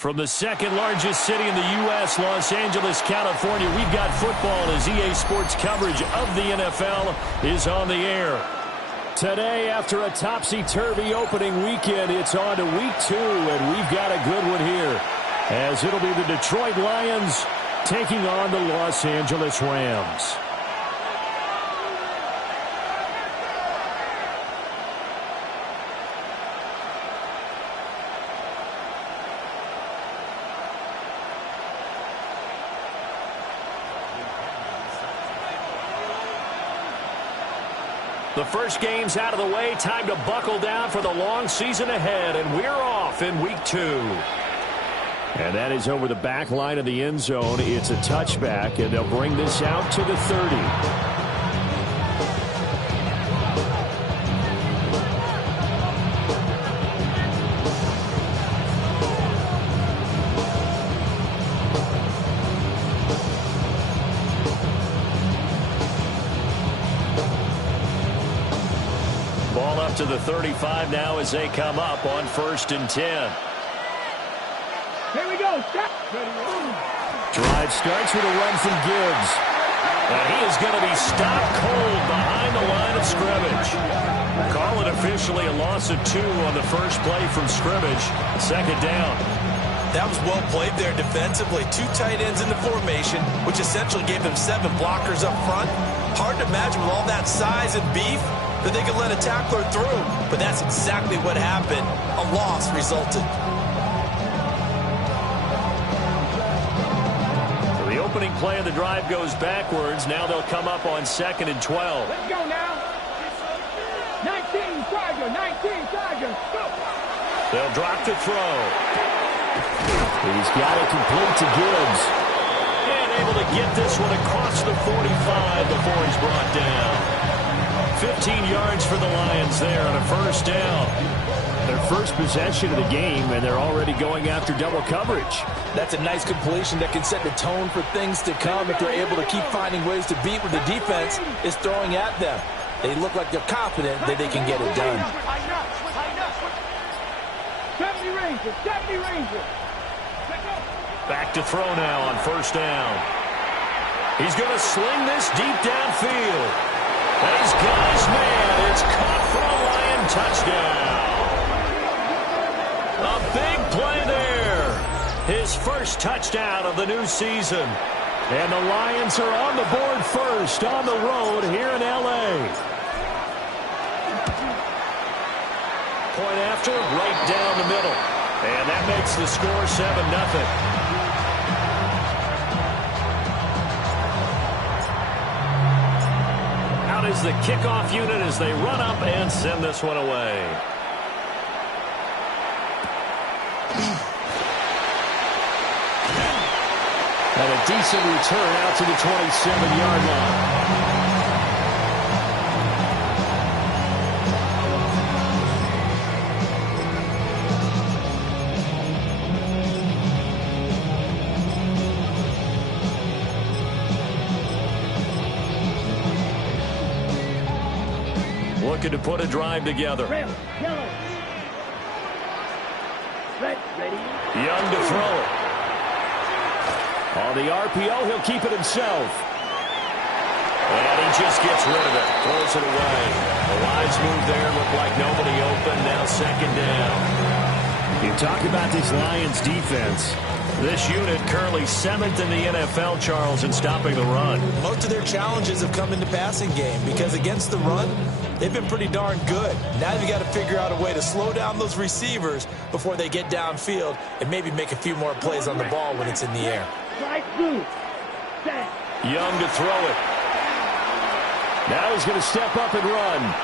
From the second largest city in the U.S., Los Angeles, California, we've got football as EA Sports coverage of the NFL is on the air. Today, after a topsy-turvy opening weekend, it's on to week 2, and we've got a good one here, as it'll be the Detroit Lions taking on the Los Angeles Rams. The first game's out of the way. Time to buckle down for the long season ahead, and we're off in week 2. And that is over the back line of the end zone. It's a touchback, and they'll bring this out to the 30. To the 35 now as they come up on 1st and 10. Here we go. Drive starts with a run from Gibbs. And he is going to be stopped cold behind the line of scrimmage. Call it officially a loss of 2 on the first play from scrimmage. 2nd down. That was well played there defensively. 2 tight ends in the formation, which essentially gave them 7 blockers up front. Hard to imagine with all that size and beef that they could let a tackler through. But that's exactly what happened. A loss resulted. So the opening play of the drive goes backwards. Now they'll come up on 2nd and 12. Let's go now. 19 Chargers, go. They'll drop to throw. He's got it complete to Gibbs. And able to get this one across the 45 before he's brought down. 15 yards for the Lions there on a 1st down. Their first possession of the game, and they're already going after double coverage. That's a nice completion that can set the tone for things to come if they're able to keep finding ways to beat what the defense is throwing at them. They look like they're confident that they can get it done. 70 Rangers. Back to throw now on 1st down. He's going to sling this deep downfield. And he's got his man. It's caught for a Lion touchdown. A big play there. His first touchdown of the new season. And the Lions are on the board first on the road here in L.A. Point after, right down the middle. And that makes the score 7-0. Is the kickoff unit as they run up and send this one away. And a decent return out to the 27-yard line. Looking to put a drive together. Ready. Young to throw it. On the RPO, he'll keep it himself. And he just gets rid of it. Throws it away. The wise move there. Looked like nobody open. Now 2nd down. You talk about this Lions defense. This unit currently 7th in the NFL, Charles, in stopping the run. Most of their challenges have come in the passing game because against the run, they've been pretty darn good. Now you've got to figure out a way to slow down those receivers before they get downfield and maybe make a few more plays on the ball when it's in the air. Young to throw it. Now he's going to step up and run.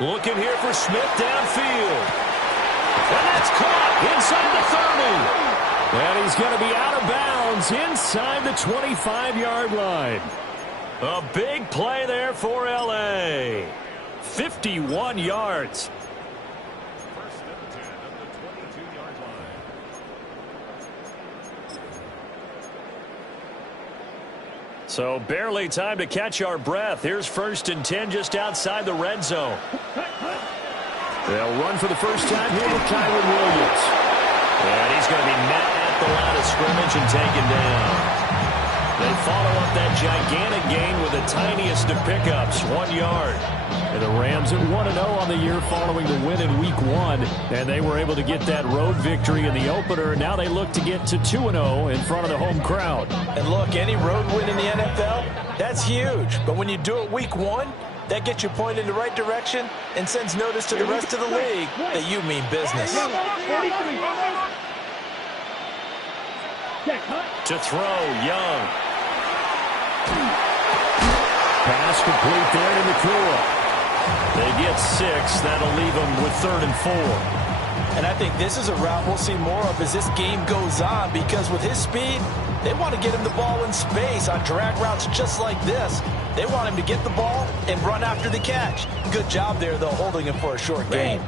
Looking here for Smith downfield. And that's caught inside the 30. And he's going to be out of bounds inside the 25-yard line. A big play there for L.A. 51 yards. First and 10 at the 22-yard line. So barely time to catch our breath. Here's 1st and 10 just outside the red zone. They'll run for the first time here with Kyron Williams. And he's going to be met at the line of scrimmage and taken down. They follow up that gigantic gain with the tiniest of pickups, 1 yard. And the Rams at 1-0 on the year following the win in Week 1. And they were able to get that road victory in the opener. Now they look to get to 2-0 in front of the home crowd. And look, any road win in the NFL, that's huge. But when you do it Week 1, that gets you pointed in the right direction and sends notice to the rest of the league that you mean business. To throw, Young. Pass complete there to Nakua. They get 6. That'll leave them with 3rd and 4. And I think this is a route we'll see more of as this game goes on, because with his speed, they want to get him the ball in space on drag routes just like this. They want him to get the ball and run after the catch. Good job there, though, holding him for a short gain.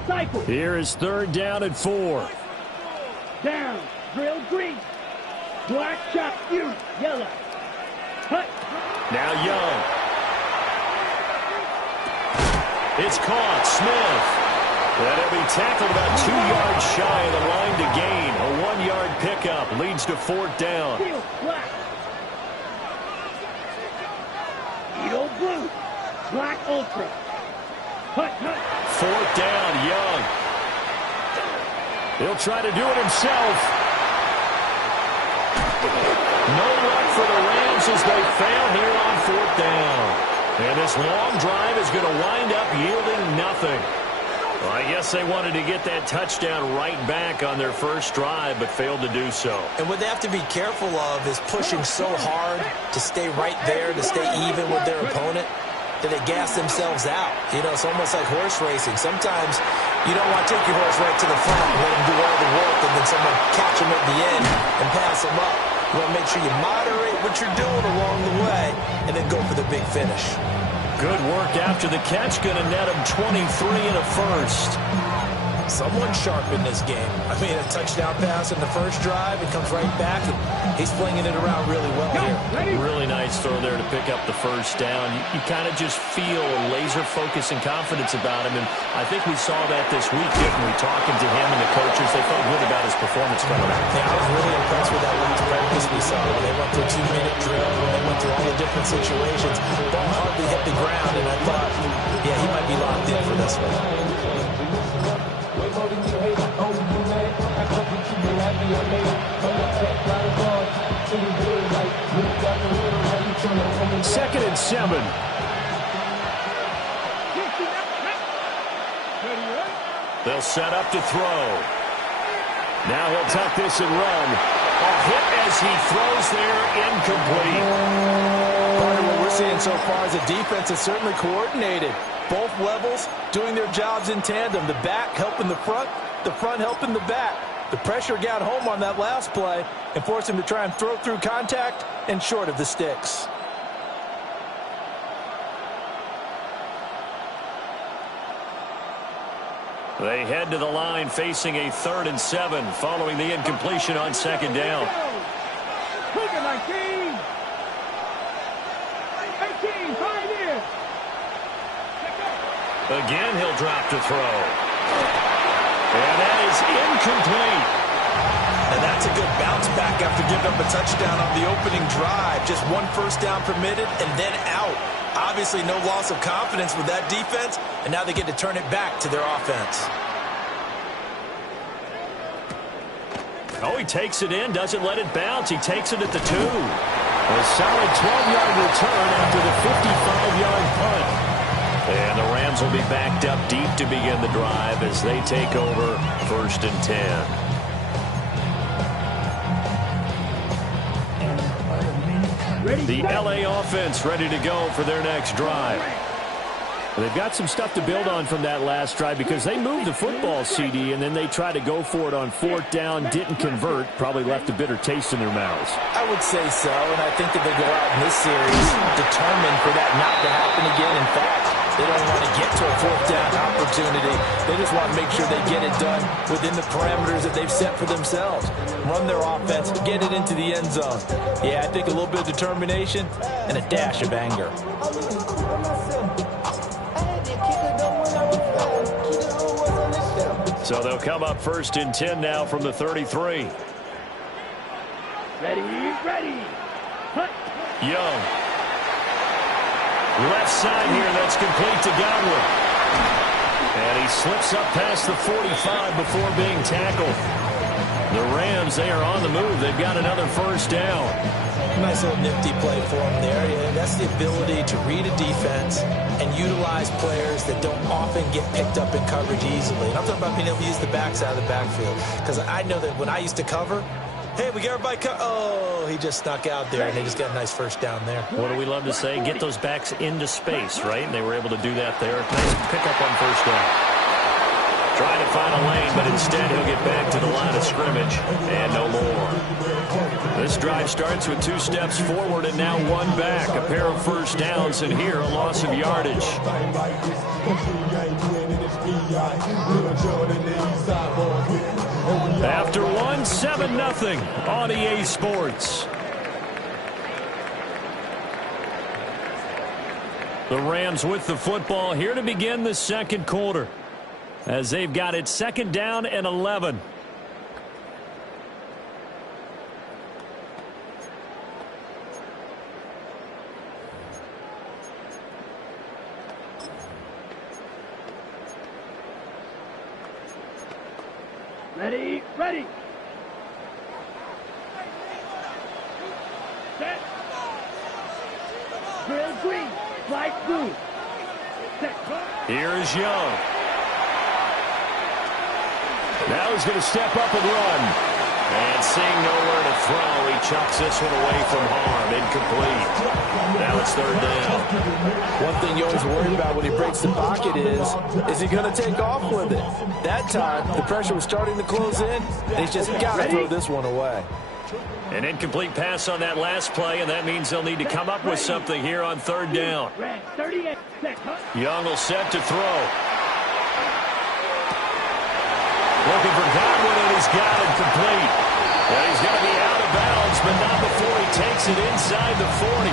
Here is 3rd down and 4. Down, drill green. Black chop, you, yellow. Hut. Now Young. It's caught. Smith. And he'll be tackled about 2 yards shy of the line to gain. A 1-yard pickup leads to 4th down. Steel, black. Edo blue. Black ultra. Hut, hut. 4th down, Young. He'll try to do it himself. No luck for the Rams as they fail here on 4th down. And this long drive is going to wind up yielding nothing. Well, I guess they wanted to get that touchdown right back on their first drive, but failed to do so. And what they have to be careful of is pushing so hard to stay right there, to stay even with their opponent, that they gas themselves out. You know, it's almost like horse racing. Sometimes you don't want to take your horse right to the front and let him do all the work, and then someone catch him at the end and pass him up. You want to make sure you moderate what you're doing along the way and then go for the big finish. Good work after the catch. Going to net him 23 and a first. Someone sharp in this game. I mean, a touchdown pass in the first drive. It comes right back, and he's flinging it around really well here. Really nice throw there to pick up the first down. You kind of just feel a laser focus and confidence about him, and I think we saw that this week, didn't we? Talking to him and the coaches, they felt good about his performance coming out. Yeah, I was really impressed with that last practice we saw. When they went through a 2-minute drill, when they went through all the different situations, ball hardly hit the ground, and I thought, yeah, he might be locked in for this one. 2nd and 7. They'll set up to throw. Now he'll tuck this and run. A hit as he throws there, incomplete. Part of what we're seeing so far is the defense is certainly coordinated. Both levels doing their jobs in tandem. The back helping the front helping the back. The pressure got home on that last play and forced him to try and throw through contact and short of the sticks. They head to the line facing a 3rd and 7 following the incompletion on 2nd down. 19. 18, 5 years. Again, he'll drop to throw. And that is incomplete. And that's a good bounce back after giving up a touchdown on the opening drive. Just 1 first down permitted and then out. Obviously no loss of confidence with that defense, and now they get to turn it back to their offense. Oh, he takes it in, doesn't let it bounce. He takes it at the 2. A solid 12-yard return after the 55-yard punt. And the Rams will be backed up deep to begin the drive as they take over 1st and 10. The LA offense ready to go for their next drive. They've got some stuff to build on from that last drive because they moved the football, CD, and then they tried to go for it on 4th down, didn't convert, probably left a bitter taste in their mouths. I would say so, and I think that they go out in this series determined for that not to happen again. In fact, they don't want to get to a 4th down opportunity. They just want to make sure they get it done within the parameters that they've set for themselves. Run their offense, get it into the end zone. Yeah, I think a little bit of determination and a dash of anger. So they'll come up 1st and 10 now from the 33. Ready, ready. Hut. Young. Left side here, that's complete to Godwin. And he slips up past the 45 before being tackled. The Rams, they are on the move. They've got another 1st down. Nice little nifty play for him there. Yeah, that's the ability to read a defense and utilize players that don't often get picked up in coverage easily. And I'm talking about being able to use the backside of the backfield. Because I know that when I used to cover, hey, we got everybody oh, he just snuck out there, and they just got a nice 1st down there. What do we love to say? Get those backs into space, right? And they were able to do that there. Nice pickup on 1st down. Trying to find a lane, but instead he'll get back to the line of scrimmage and no more. This drive starts with 2 steps forward and now 1 back. A pair of 1st downs, and here a loss of yardage. After 1, 7-0 on EA Sports. The Rams with the football here to begin the 2nd quarter, as they've got it 2nd down and 11. Ready, ready. Set. Drill green, flag blue. Set. Here is Young. Now he's going to step up and run. And seeing nowhere to throw, he chucks this one away from harm. Incomplete. Now it's 3rd down. One thing you always worry about when he breaks the pocket is he going to take off with it? That time, the pressure was starting to close in, and he's just got to throw this one away. An incomplete pass on that last play, and that means they'll need to come up with something here on 3rd down. Young will set to throw. Looking for Godwin, and he's got it complete. And he's going to be out of bounds, but not before he takes it inside the 40.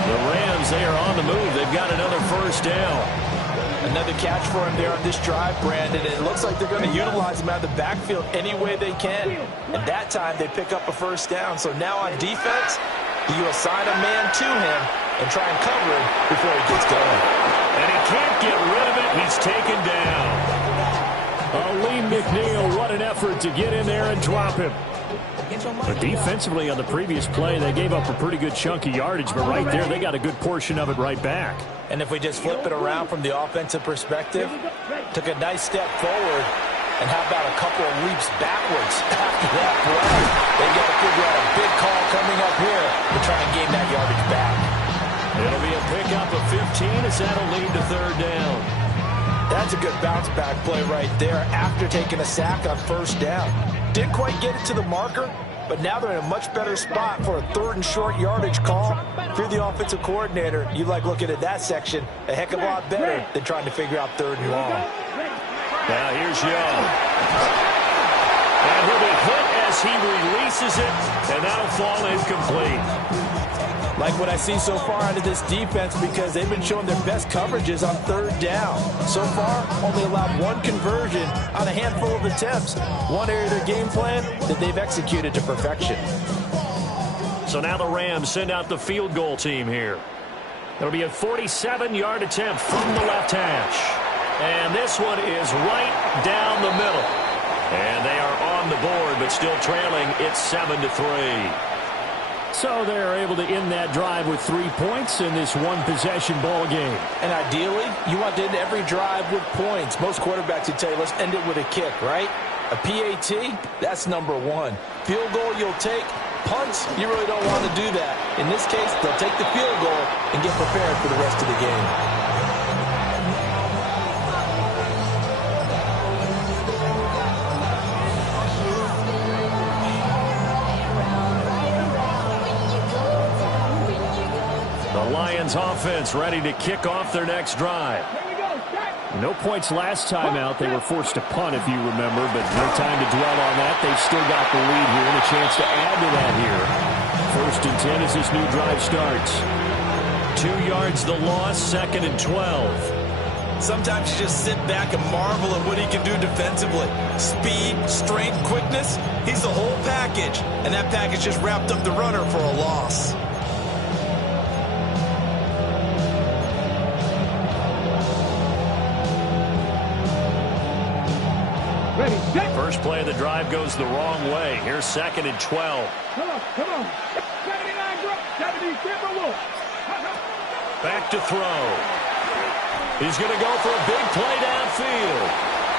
The Rams, they are on the move. They've got another 1st down. Another catch for him there on this drive, Brandon. And it looks like they're going to utilize him out of the backfield any way they can. And that time, they pick up a 1st down. So now on defense, you assign a man to him and try and cover him before he gets going. And he can't get rid of it. He's taken down. Lee McNeil, what an effort to get in there and drop him. But defensively on the previous play, they gave up a pretty good chunk of yardage, but right there, they got a good portion of it right back. And if we just flip it around from the offensive perspective, took a nice step forward, and how about a couple of leaps backwards after that play? They got to figure out a big call coming up here to try and gain that yardage back. It'll be a pickup of 15 as that'll lead to 3rd down. That's a good bounce-back play right there after taking a sack on 1st down. Didn't quite get it to the marker, but now they're in a much better spot for a 3rd and short yardage call. If you're the offensive coordinator, you like looking at that section a heck of a lot better than trying to figure out 3rd and long. Now here's Young. And he'll be hit as he releases it, and that'll fall incomplete. Like what I see so far out of this defense, because they've been showing their best coverages on 3rd down. So far, only allowed 1 conversion on a handful of attempts. One area of their game plan that they've executed to perfection. So now the Rams send out the field goal team here. It'll be a 47-yard attempt from the left hash. And this one is right down the middle. And they are on the board, but still trailing. It's 7-3. So they're able to end that drive with 3 points in this one-possession ball game. And ideally, you want to end every drive with points. Most quarterbacks would tell you, let's end it with a kick, right? A PAT, that's number 1. Field goal you'll take. Punts, you really don't want to do that. In this case, they'll take the field goal and get prepared for the rest of the game. Lions offense ready to kick off their next drive. No points last time out. They were forced to punt, if you remember, but no time to dwell on that. They've still got the lead here and a chance to add to that here. 1st and 10 as this new drive starts. 2 yards the loss, 2nd and 12. Sometimes you just sit back and marvel at what he can do defensively. Speed, strength, quickness, he's the whole package. And that package just wrapped up the runner for a loss. Ready, set. First play of the drive goes the wrong way. Here's 2nd and 12. Come on, come on. 79 drop, 70 Timberwolves. Back to throw. He's going to go for a big play downfield.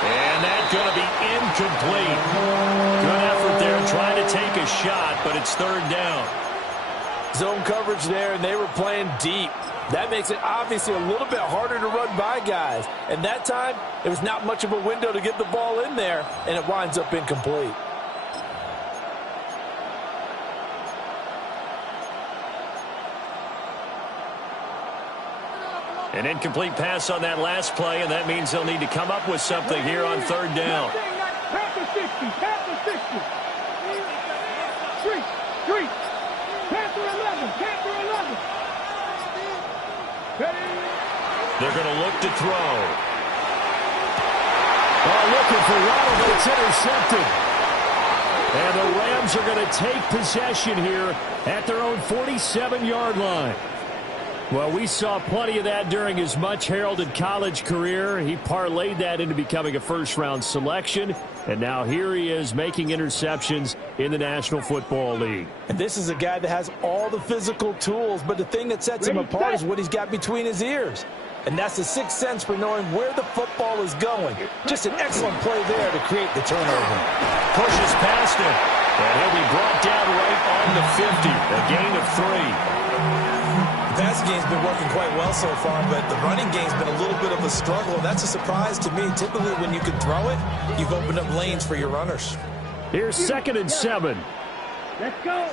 And that's going to be incomplete. Good effort there trying to take a shot, but it's 3rd down. Zone coverage there, and they were playing deep. That makes it obviously a little bit harder to run by guys. And that time, it was not much of a window to get the ball in there, and it winds up incomplete. An incomplete pass on that last play, and that means they'll need to come up with something here on 3rd down. Past the 60, past the 60. Street, street. Past the 11, past the 11. Ready. They're going to look to throw. Looking for Waddle, but it's intercepted. And the Rams are going to take possession here at their own 47-yard line. Well, we saw plenty of that during his much-heralded college career. He parlayed that into becoming a first-round selection, and now here he is making interceptions in the National Football League. And this is a guy that has all the physical tools, but the thing that sets him apart is what he's got between his ears. And that's the sixth sense for knowing where the football is going. Just an excellent play there to create the turnover. Pushes past him, and he'll be brought down right on the 50, a gain of 3. The passing game's been working quite well so far, but the running game's been a little bit of a struggle. That's a surprise to me. Typically, when you can throw it, you've opened up lanes for your runners. Here's 2nd and 7. Let's go.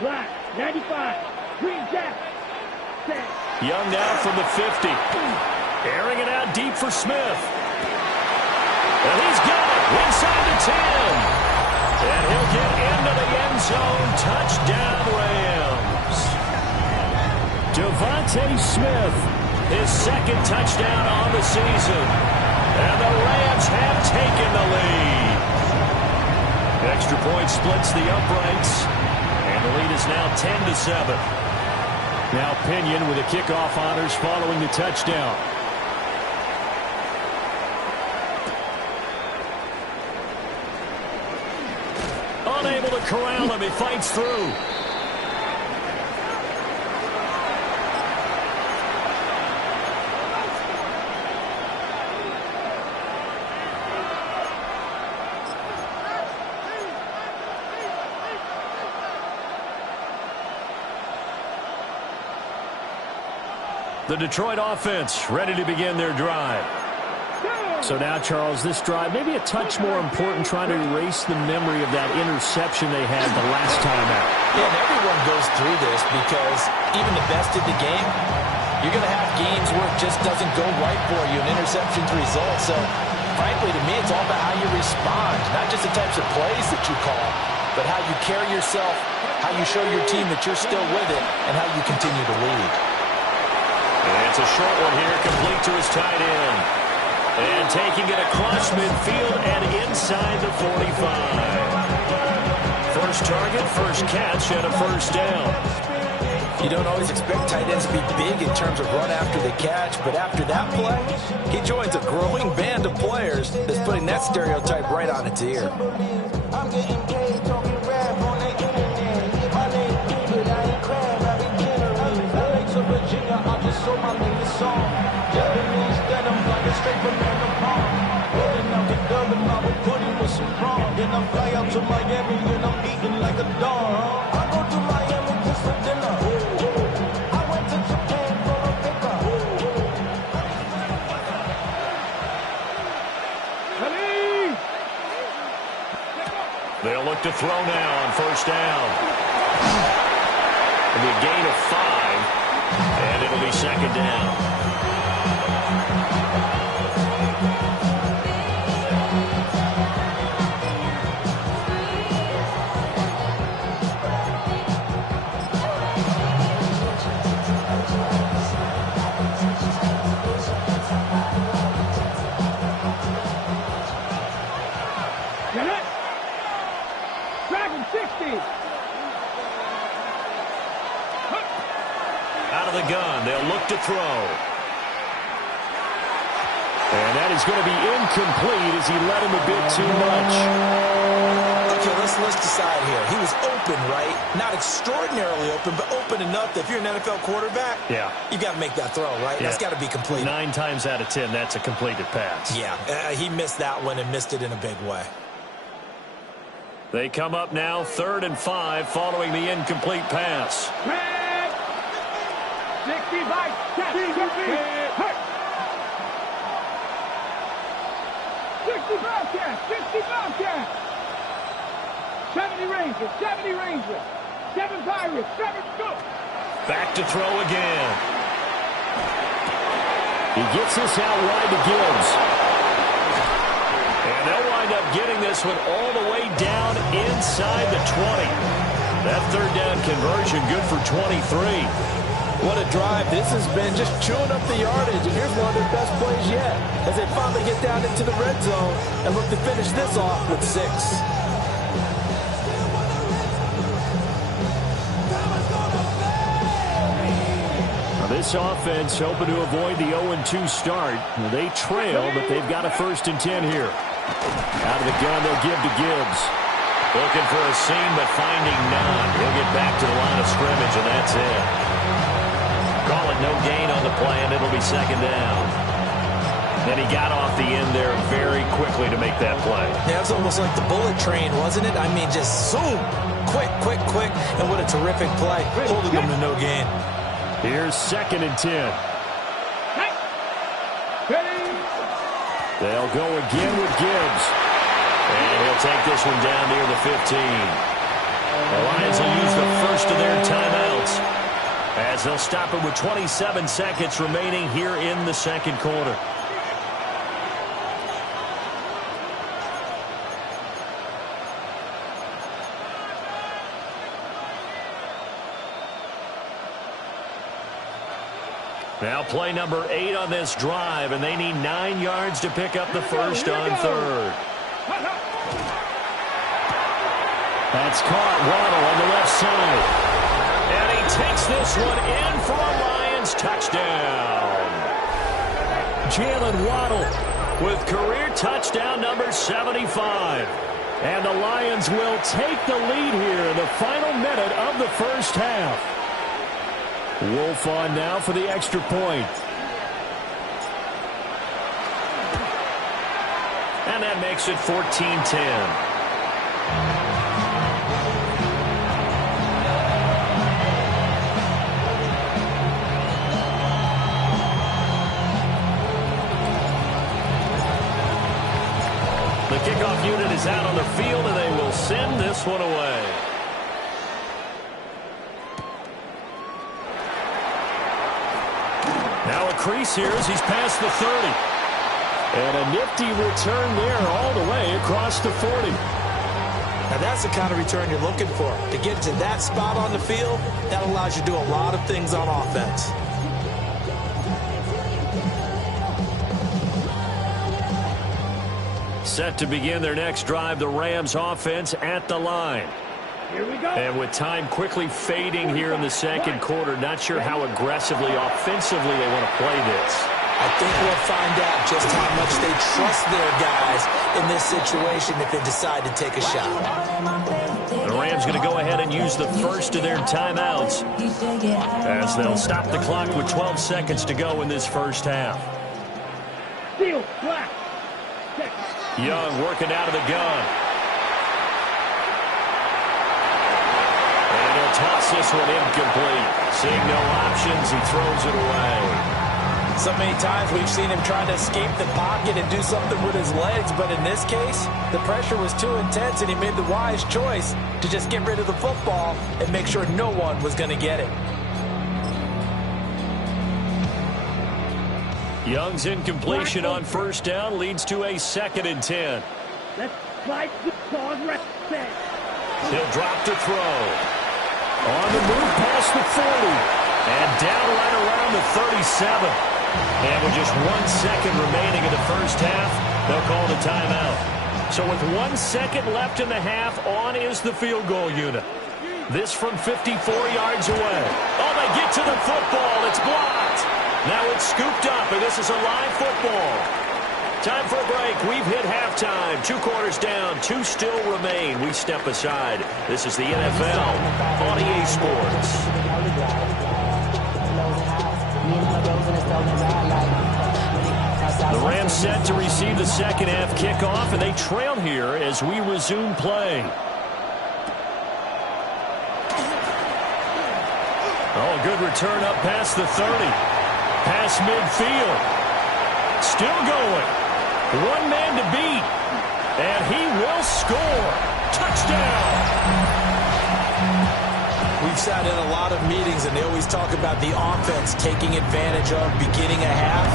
Black, 95. Green jacket. Set. Young now from the 50. Airing it out deep for Smith. And he's got it inside the 10. And he'll get into the end zone. Touchdown, Rams. Devontae Smith, his 2nd touchdown on the season. And the Rams have taken the lead. Extra point splits the uprights. And the lead is now 10-7. Now Pinion with the kickoff honors following the touchdown. Unable to corral him, he fights through. The Detroit offense ready to begin their drive. So now, Charles, this drive maybe a touch more important, trying to erase the memory of that interception they had the last time out. Yeah, and everyone goes through this because even the best in the game, you're going to have games where it just doesn't go right for you, and interceptions result. So, frankly, to me, it's all about how you respond, not just the types of plays that you call, but how you carry yourself, how you show your team that you're still with it, and how you continue to lead. And it's a short one here, complete to his tight end. And taking it across midfield and inside the 45. First target, first catch, and a first down. You don't always expect tight ends to be big in terms of run after the catch, but after that play, he joins a growing band of players that's putting that stereotype right on its ear. I'm getting paid, talking rap on the internet. My name David, I ain't crab, I be kidding. Lakes of Virginia, I just sold my latest song. Japanese denim, flying straight from the palm. Rolling out the dub and I will put in with some prawn. Then I fly out to Miami and I'm eating like a dog. I go to Miami just for dinner. I went to Japan for a pickup. They'll look to throw now on first down. It'll be a gain of 5, and it'll be second down. out of the gun. They'll look to throw. And that is going to be incomplete as he led him a bit too much. Okay, let's decide here. He was open, right? Not extraordinarily open, but open enough that if you're an NFL quarterback, you got to make that throw, right? Yeah. That's got to be complete. 9 times out of 10, that's a completed pass. Yeah, he missed that one and missed it in a big way. They come up now 3rd and 5 following the incomplete pass. 65, 60 Bobcats, 60 Bobcats. 70 Rangers, 70 Rangers. 7 Pirates, 7 go. Back to throw again. He gets this out wide to Gibbs. And they'll wind up getting this one all the way down inside the 20. That 3rd down conversion good for 23. What a drive. This has been just chewing up the yardage, and here's one of their best plays yet as they finally get down into the red zone and look to finish this off with 6. Now this offense hoping to avoid the 0-2 start. They trail, but they've got a 1st and 10 here. Out of the gun, they'll give to Gibbs. Looking for a seam, but finding none. He'll get back to the line of scrimmage, and that's it. Call it no gain on the play, and it'll be 2nd down. Then he got off the end there very quickly to make that play. Yeah, it was almost like the bullet train, wasn't it? I mean, just zoom. Quick, quick, quick. And what a terrific play. Holding them to no gain. Here's 2nd and 10. They'll go again with Gibbs. And he'll take this one down near the 15. The Lions will use the first of their timeouts as they'll stop it with 27 seconds remaining here in the 2nd quarter. Now play number 8 on this drive, and they need 9 yards to pick up the first on 3rd. That's caught. Waddle on the left side. And he takes this one in for a Lions touchdown. Jalen Waddle with career touchdown number 75. And the Lions will take the lead here in the final minute of the first half. Wolf on now for the extra point. And that makes it 14-10. The kickoff unit is out on the field, and they will send this one away. Now a crease here as he's past the 30. And a nifty return there all the way across the 40. Now that's the kind of return you're looking for. To get to that spot on the field, that allows you to do a lot of things on offense. Set to begin their next drive, the Rams offense at the line. Here we go. And with time quickly fading here in the 2nd quarter, not sure how aggressively, offensively they want to play this. I think we'll find out just how much they trust their guys in this situation if they decide to take a shot. The Rams going to go ahead and use the first of their timeouts as they'll stop the clock with 12 seconds to go in this first half. Steal, black. Young working out of the gun. And he'll toss this one incomplete. Seeing no options, he throws it away. So many times we've seen him trying to escape the pocket and do something with his legs, but in this case, the pressure was too intense and he made the wise choice to just get rid of the football and make sure no one was going to get it. Young's incompletion on first down leads to a 2nd and 10. Let's slide the pause right there. He'll drop to throw. On the move past the 40. And down right around the 37. And with just 1 second remaining in the first half, they'll call the timeout. So with 1 second left in the half, on is the field goal unit. This from 54 yards away. Oh, they get to the football. It's blocked. Now it's scooped up, and this is a live football. Time for a break. We've hit halftime. 2 quarters down. 2 still remain. We step aside. This is the NFL on EA Sports. The Rams set to receive the second half kickoff, and they trail here as we resume play. Oh, good return up past the 30. Past midfield. Still going. One man to beat. And he will score. Touchdown. We've sat in a lot of meetings, and they always talk about the offense taking advantage of beginning a half.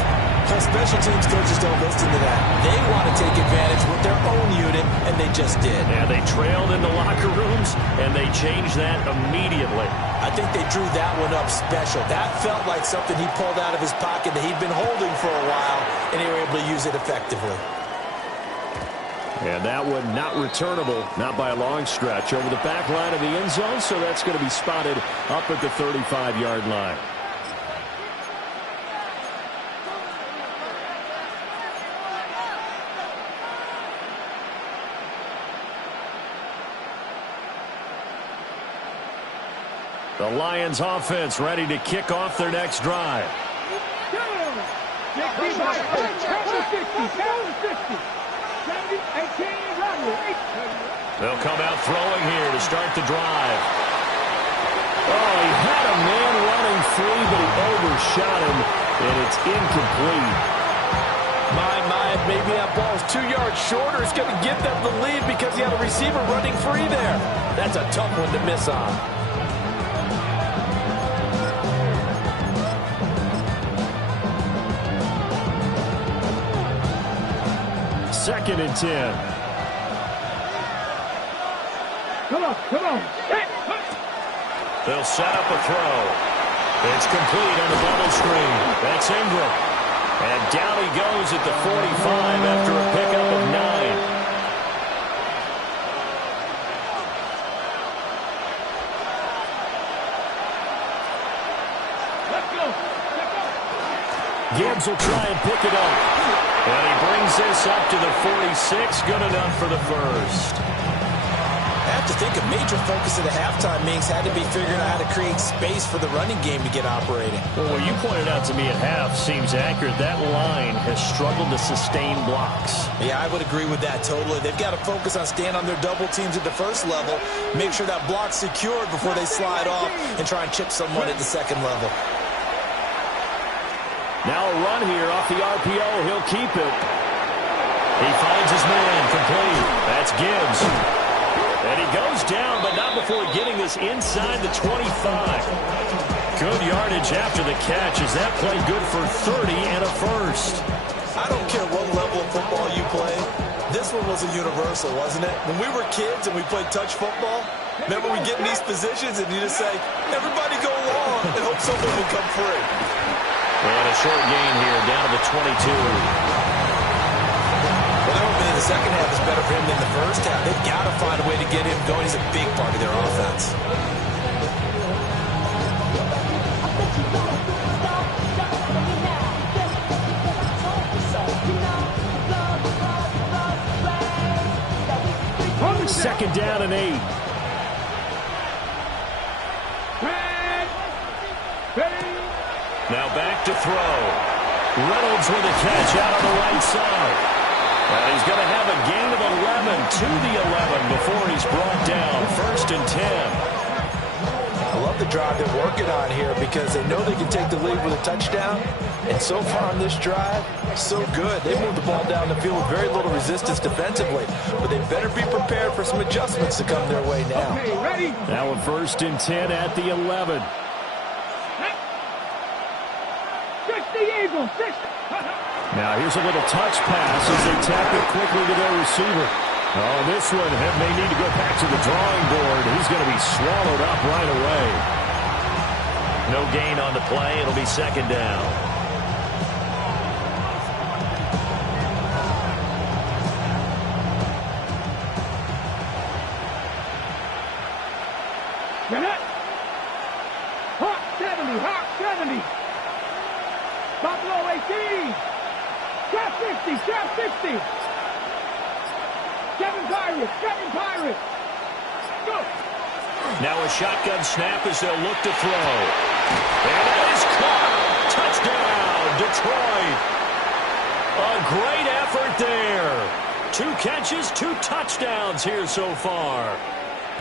Plus, special teams coaches don't listen to that. They want to take advantage with their own unit, and they just did. Yeah, they trailed in the locker rooms, and they changed that immediately. I think they drew that one up special. That felt like something he pulled out of his pocket that he'd been holding for a while, and they were able to use it effectively. And that one not returnable, not by a long stretch, over the back line of the end zone, so that's going to be spotted up at the 35-yard line. The Lions offense ready to kick off their next drive. They'll come out throwing here to start the drive. Oh, he had a man running free, but he overshot him, and it's incomplete. My, maybe that ball's 2 yards shorter. It's going to give them the lead because he had a receiver running free there. That's a tough one to miss on. Second and 10. Come on. Hey. They'll set up a throw. It's complete on the bubble screen. That's Ingram. And down he goes at the 45 after a pickup of 9. Let's go. Gibbs will try and pick it up. And he brings this up to the 46. Good enough for the first. I have to think a major focus at the halftime means had to be figuring out how to create space for the running game to get operating. Well, what you pointed out to me at half seems accurate. That line has struggled to sustain blocks. Yeah, I would agree with that totally. They've got to focus on staying on their double teams at the first level, make sure that block's secured before they slide off and try and chip someone at the second level. Now a run here off the RPO. He'll keep it. He finds his man complete. That's Gibbs. And he goes down, but not before getting this inside the 25. Good yardage after the catch. Is that play good for 30 and a first? I don't care what level of football you play. This one was a universal, wasn't it? When we were kids and we played touch football, remember we get in these positions and you just say, everybody go along and hope someone will come free. And a short gain here down to the 22. The second half is better for him than the first half. They've got to find a way to get him going. He's a big part of their offense. Second down and 8. Now back to throw. Reynolds with a catch out on the right side. And he's going to have a gain of 11 to the 11 before he's brought down. First and 10. I love the drive they're working on here because they know they can take the lead with a touchdown. And so far on this drive, so good. They moved the ball down the field with very little resistance defensively. But they better be prepared for some adjustments to come their way now. Okay, ready? Now a first and 10 at the 11. Fix the Eagles. Now here's a little touch pass as they tap it quickly to their receiver. Oh, this one may need to go back to the drawing board. He's going to be swallowed up right away. No gain on the play. It'll be second down. Hot 70. Hawk 70. Buffalo 18. Trap 50, trap 60. Seven Pirates. Go. Now a shotgun snap as they'll look to throw. And that is caught. Touchdown, Detroit. A great effort there. 2 catches, 2 touchdowns here so far.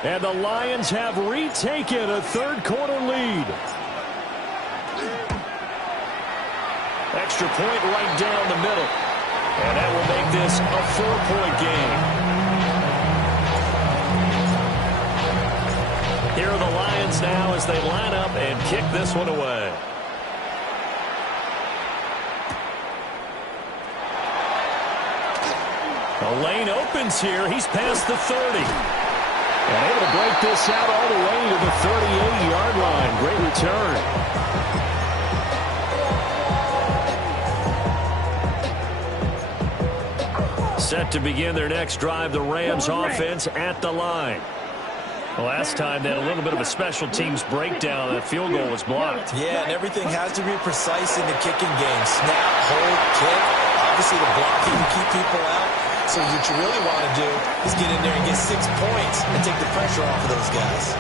And the Lions have retaken a third-quarter lead. Extra point right down the middle. And that will make this a 4-point game. Here are the Lions now as they line up and kick this one away. The lane opens here. He's past the 30. And able to break this out all the way to the 38-yard line. Great return. Set to begin their next drive, the Rams offense at the line. The last time they had a little bit of a special teams breakdown. That field goal was blocked. Yeah, and everything has to be precise in the kicking game. Snap, hold, kick. Obviously the blocking to keep people out. So what you really want to do is get in there and get 6 points and take the pressure off of those guys.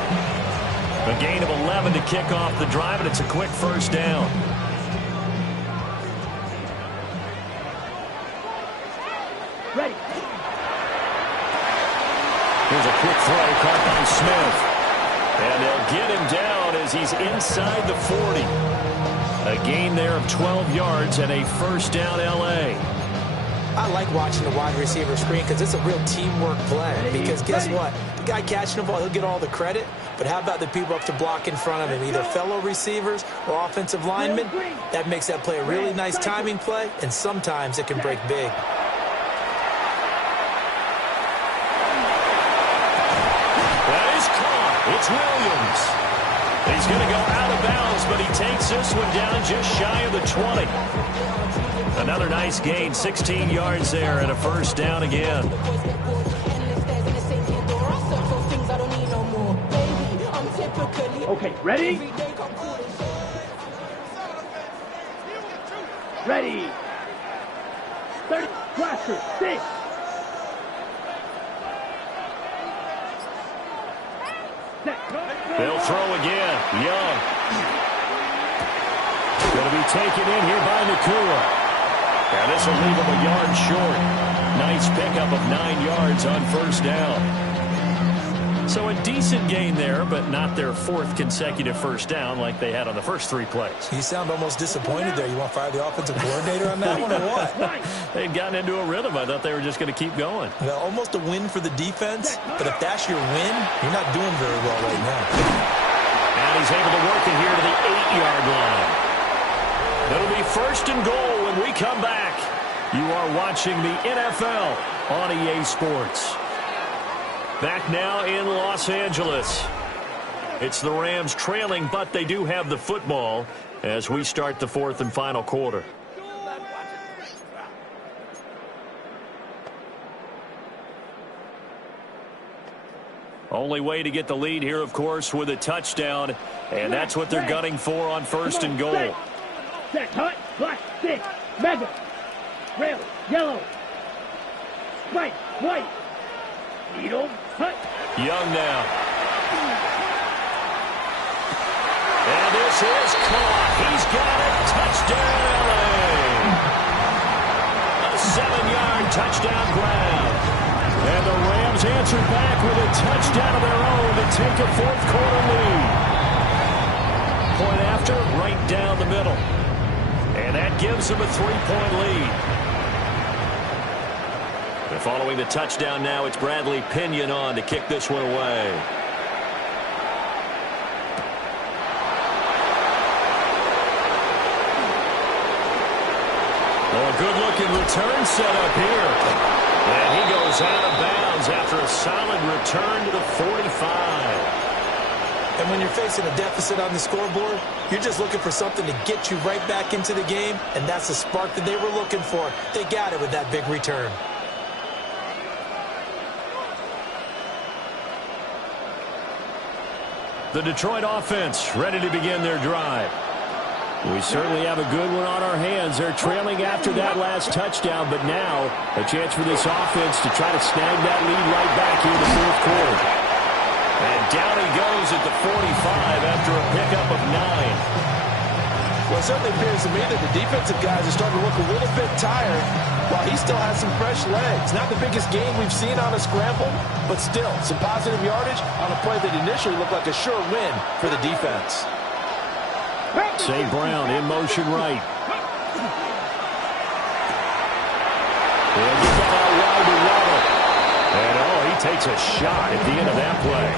A gain of 11 to kick off the drive, and it's a quick first down. Ready. Here's a quick throw caught by Smith. And they'll get him down as he's inside the 40. A gain there of 12 yards and a first down L.A. I like watching the wide receiver screen because it's a real teamwork play. Because guess what? The guy catching the ball, he'll get all the credit. But how about the people up to block in front of him, either fellow receivers or offensive linemen? That makes that play a really nice timing play, and sometimes it can break big. That is caught. It's Williams. He's going to go out of bounds, but he takes this one down just shy of the 20. Another nice gain, 16 yards there, and a first down again. Okay, ready? Ready. 30, blaster, 6. They'll throw again. Young. Going to be taken in here by Nakua. And this will leave him a yard short. Nice pickup of 9 yards on first down. So a decent gain there, but not their 4th consecutive first down like they had on the first 3 plays. You sound almost disappointed there. You want to fire the offensive coordinator on that one or what? They'd gotten into a rhythm. I thought they were just going to keep going. Well, almost a win for the defense, but if that's your win, you're not doing very well right now. And he's able to work it here to the 8-yard line. It'll be first and goal when we come back. You are watching the NFL on EA Sports. Back now in Los Angeles. It's the Rams trailing, but they do have the football as we start the 4th and final quarter. Only way to get the lead here, of course, with a touchdown, and that's what they're gunning for on first and goal. Set, hut, black, 6, mega, rail, yellow, white, white, needle, hut. Young now. And this is caught. He's got it. Touchdown, L.A. A 7-yard touchdown grab. And the Rams answer back with a touchdown of their own to take a 4th quarter lead. Point after, right down the middle. And that gives them a 3-point lead. And following the touchdown now, it's Bradley Pinion on to kick this one away. Well, a good-looking return set up here. And he goes out of bounds after a solid return to the 45. And when you're facing a deficit on the scoreboard, you're just looking for something to get you right back into the game, and that's the spark that they were looking for. They got it with that big return. The Detroit offense ready to begin their drive. We certainly have a good one on our hands. They're trailing after that last touchdown, but now a chance for this offense to try to snag that lead right back here in the fourth quarter. And down he goes at the 45 after a pickup of 9. Well, it certainly appears to me that the defensive guys are starting to look a little bit tired while he still has some fresh legs. Not the biggest gain we've seen on a scramble, but still some positive yardage on a play that initially looked like a sure win for the defense. St. Brown in motion right. He'll get that out wide to Waddle. And, he takes a shot at the end of that play.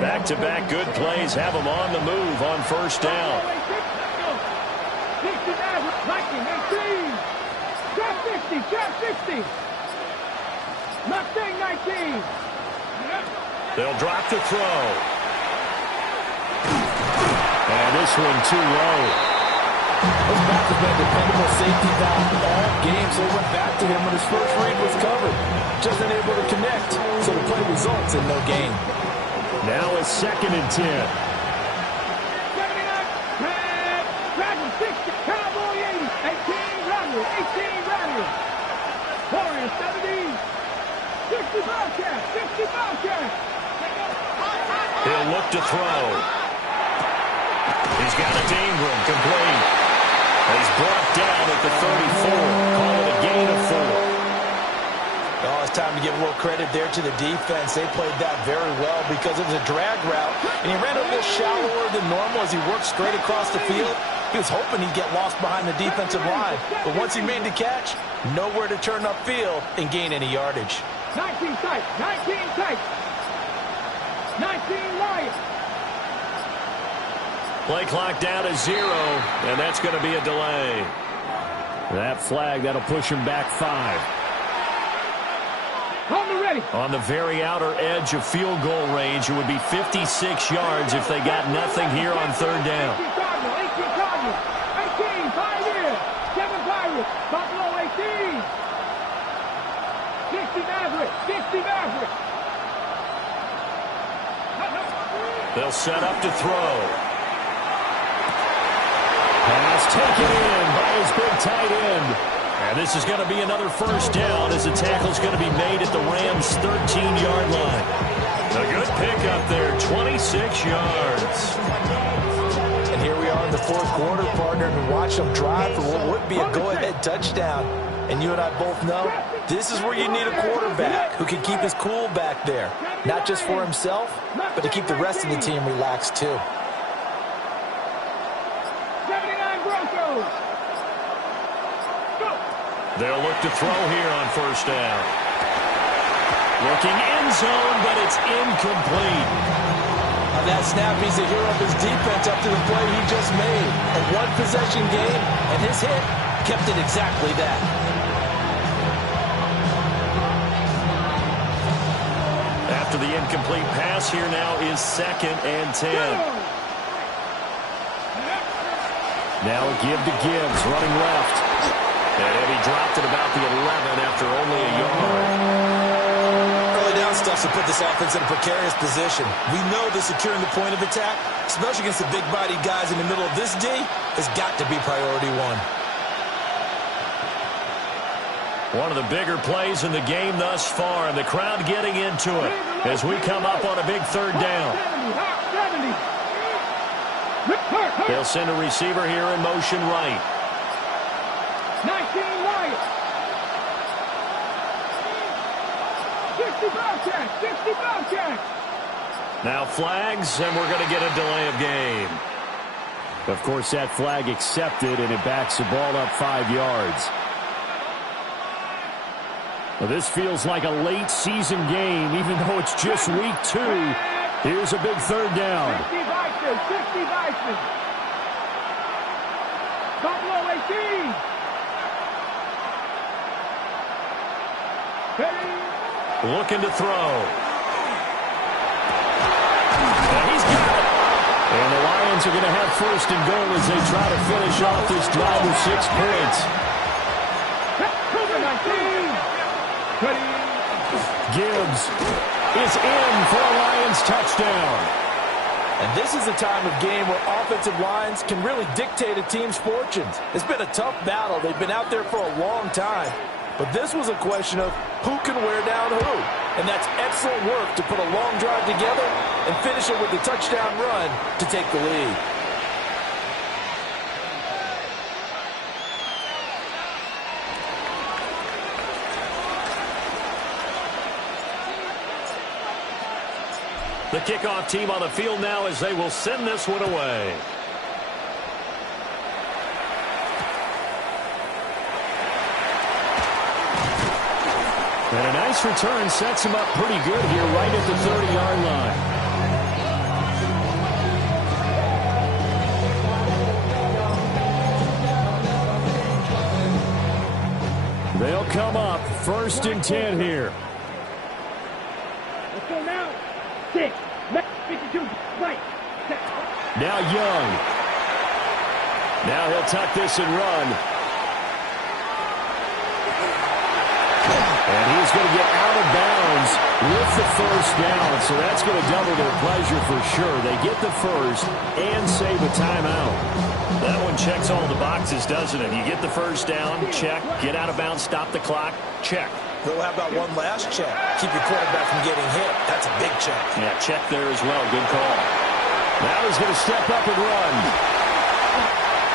Back-to-back good plays have them on the move on first down. 60, drop 60. Mustang 19. They'll drop the throw. And this one too low. This back has been a dependable safety valve all game, so he went back to him when his first read was covered. Just unable to connect, so the play results in no gain. Now it's 2nd and 10. 79, Dragon 60, Cowboy 80, 18 Rodgers, 18 Rodgers. Warriors 70, 60 Bobcat, 60 Bobcat. He'll look to throw. He's got it to Ingram, complete. He's brought down at the 34. Call it a gain of 4. Oh, it's time to give a little credit there to the defense. They played that very well because it was a drag route, and he ran a little shallower than normal as he worked straight across the field. He was hoping he'd get lost behind the defensive line, but once he made the catch, nowhere to turn upfield and gain any yardage. 19 tight, 19 tight. 19 Lions. Play clock down to 0, and that's going to be a delay. That flag, that'll push him back 5. On the ready. On the very outer edge of field goal range, it would be 56 yards if they got nothing here on third down. 18 Cardinals, 18 Pioneers, 7 Pirates, Buffalo 18. 60 Mavericks, 60 Mavericks. They'll set up to throw. Pass taken in by his big tight end. And this is going to be another first down as the tackle's going to be made at the Rams' 13-yard line. A good pickup there, 26 yards. And here we are in the fourth quarter, partner, and watch them drive for what would be a go-ahead touchdown. And you and I both know this is where you need a quarterback who can keep his cool back there. Not just for himself, but to keep the rest of the team relaxed too. 79 Broncos. They'll look to throw here on first down. Looking end zone, but it's incomplete. On that snap, he's a hero of his defense up to the play he just made. A one-possession game, and his hit kept it exactly that. After the incomplete pass, here now is 2nd and 10. Now a give to Gibbs, running left. And he dropped it about the 11 after only a yard. Early down stuff to put this offense in a precarious position. We know that securing the point of attack, especially against the big-bodied guys in the middle of this D, has got to be priority 1. One of the bigger plays in the game thus far, and the crowd getting into it as we come up on a big third down. They'll send a receiver here in motion right. 19 Lions. 60 Bobcats, 60 Bobcats. Now flags, and we're going to get a delay of game. Of course, that flag accepted, and it backs the ball up 5 yards. Well, this feels like a late season game, even though it's just week 2. Here's a big third down. 60 Bison, 60 Bison. Buffalo 18. Looking to throw. Lions are going to have first and goal as they try to finish off this drive with 6 points. Gibbs is in for a Lions touchdown. And this is a time of game where offensive lines can really dictate a team's fortunes. It's been a tough battle. They've been out there for a long time. But this was a question of who can wear down who. And that's excellent work to put a long drive together and finish it with a touchdown run to take the lead. The kickoff team on the field now as they will send this one away. And a nice return sets him up pretty good here right at the 30-yard line. They'll come up 1st and 10 here. Let's go now. 6, 52, right. Now Young. Now he'll tuck this and run. And he's going to get out of bounds with the first down. So that's going to double their pleasure for sure. They get the first and save a timeout. That one checks all the boxes, doesn't it? You get the first down, check. Get out of bounds, stop the clock, check. Well, how about one last check? Keep your quarterback from getting hit. That's a big check. Yeah, check there as well. Good call. Now he's going to step up and run.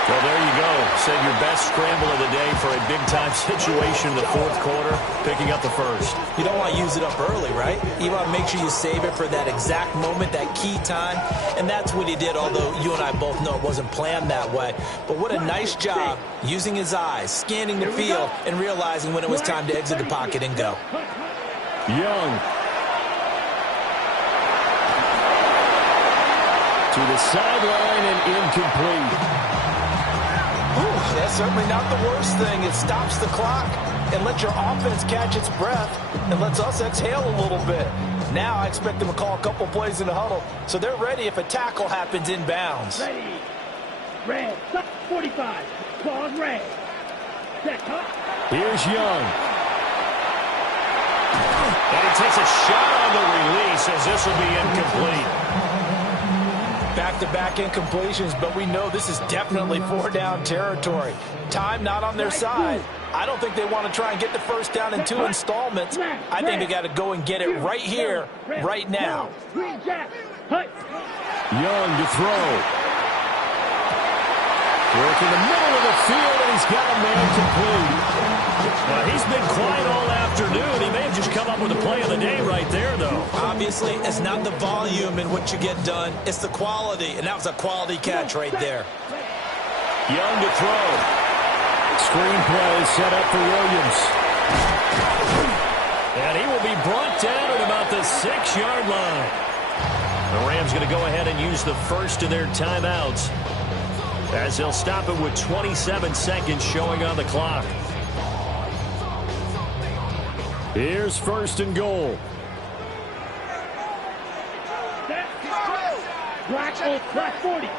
Well, there you go. Save your best scramble of the day for a big-time situation in the 4th quarter, picking up the first. You don't want to use it up early, right? You want to make sure you save it for that exact moment, that key time. And that's what he did, although you and I both know it wasn't planned that way. But what a nice job using his eyes, scanning the field, and realizing when it was time to exit the pocket and go. Young. To the sideline and incomplete. That's certainly not the worst thing. It stops the clock and lets your offense catch its breath and lets us exhale a little bit. Now I expect them to call a couple plays in the huddle so they're ready if a tackle happens inbounds. Ready. Red. 45. Pause red. Set up. Here's Young. And he takes a shot on the release as this will be incomplete. Back-to-back incompletions, but we know this is definitely 4-down territory. Time not on their side. I don't think they want to try and get the first down in 2 installments. I think they got to go and get it right here, right now. Young to throw. Work in the middle of the field, and he's got a man complete. Now, he's been quiet all afternoon. He may have just come up with a play of the day right there, though. Obviously, it's not the volume in what you get done. It's the quality, and that was a quality catch right there. Young to throw. Screen play set up for Williams. And he will be brought down at about the 6-yard line. The Rams going to go ahead and use the first of their timeouts as they'll stop it with 27 seconds showing on the clock. Here's 1st and goal. Black 40.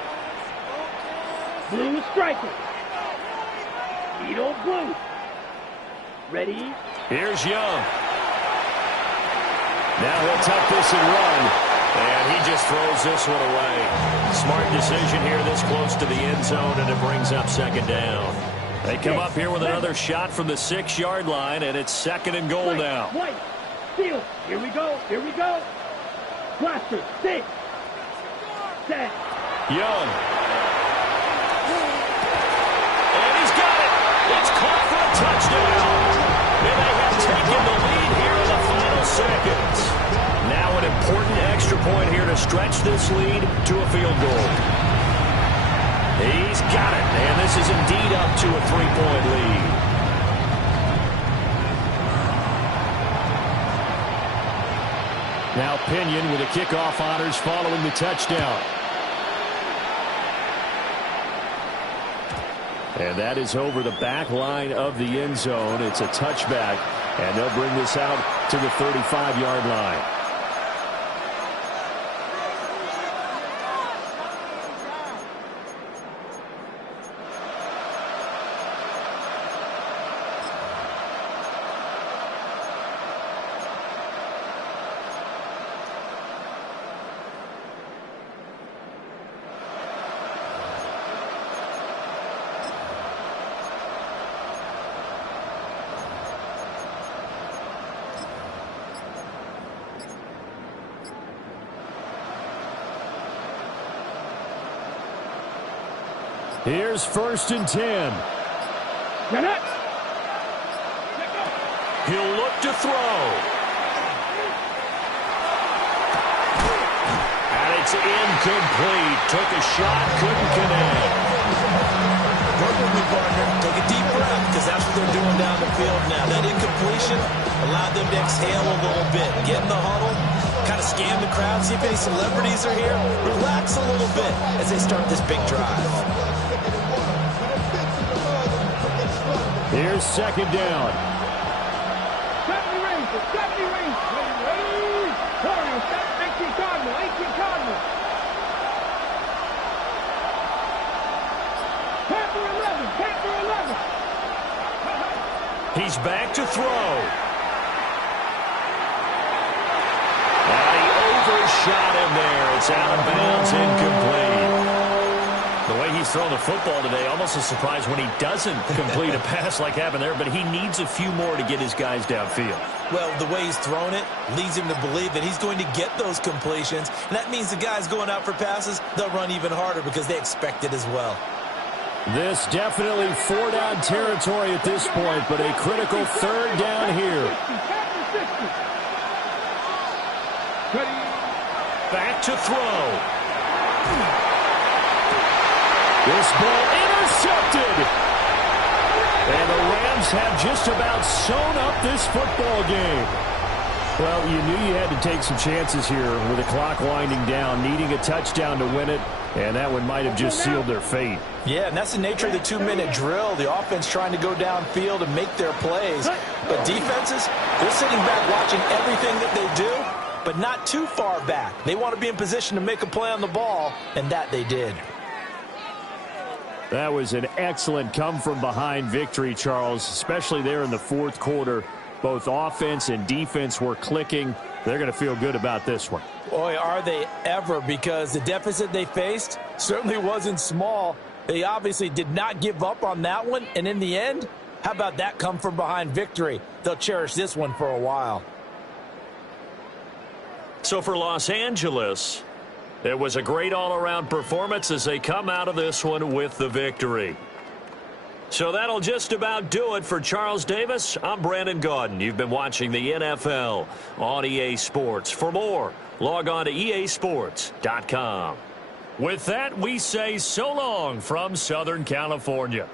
Blue striker. Needle blue. Ready? Here's Young. Now he'll tuck this and run. And he just throws this one away. Smart decision here this close to the end zone, and it brings up 2nd down. They come up here with another shot from the 6-yard line, and it's 2nd and goal now. White. Field. Here we go. Here we go. Blaster. 6. Set. Young. And he's got it. It's caught for a touchdown. And they have taken the lead here in the final seconds. Now an important extra point here to stretch this lead to a field goal. He's got it, and this is indeed up to a 3-point lead. Now Pinion with the kickoff honors following the touchdown. And that is over the back line of the end zone. It's a touchback, and they'll bring this out to the 35-yard line. Here's 1st and 10. Get it. He'll look to throw. And it's incomplete. Took a shot, couldn't connect. Work with me, partner. Take a deep breath, because that's what they're doing down the field now. That incompletion allowed them to exhale a little bit. Get in the huddle, kind of scan the crowd, see if any celebrities are here. Relax a little bit as they start this big drive. Here's 2nd down. 70 range. 70 range. 18 Cardinal. 18 Cardinal. Panther 11. Panther 11. He's back to throw. And he overshot him there. It's out of bounds, incomplete. The way he's thrown the football today, almost a surprise when he doesn't complete a pass like happened there, but he needs a few more to get his guys downfield. Well, the way he's thrown it leads him to believe that he's going to get those completions, and that means the guys going out for passes, they'll run even harder because they expect it as well. This definitely 4-down territory at this point, but a critical 3rd down here. Back to throw. This ball intercepted. And the Rams have just about sewn up this football game. Well, you knew you had to take some chances here with the clock winding down, needing a touchdown to win it, and that one might have just sealed their fate. Yeah, and that's the nature of the 2-minute drill. The offense trying to go downfield and make their plays. But defenses, they're sitting back watching everything that they do, but not too far back. They want to be in position to make a play on the ball, and that they did. That was an excellent come-from-behind victory, Charles, especially there in the 4th quarter. Both offense and defense were clicking. They're going to feel good about this one. Boy, are they ever, because the deficit they faced certainly wasn't small. They obviously did not give up on that one, and in the end, how about that come-from-behind victory? They'll cherish this one for a while. So for Los Angeles, it was a great all-around performance as they come out of this one with the victory. So that'll just about do it for Charles Davis. I'm Brandon Gaudin. You've been watching the NFL on EA Sports. For more, log on to easports.com. With that, we say so long from Southern California.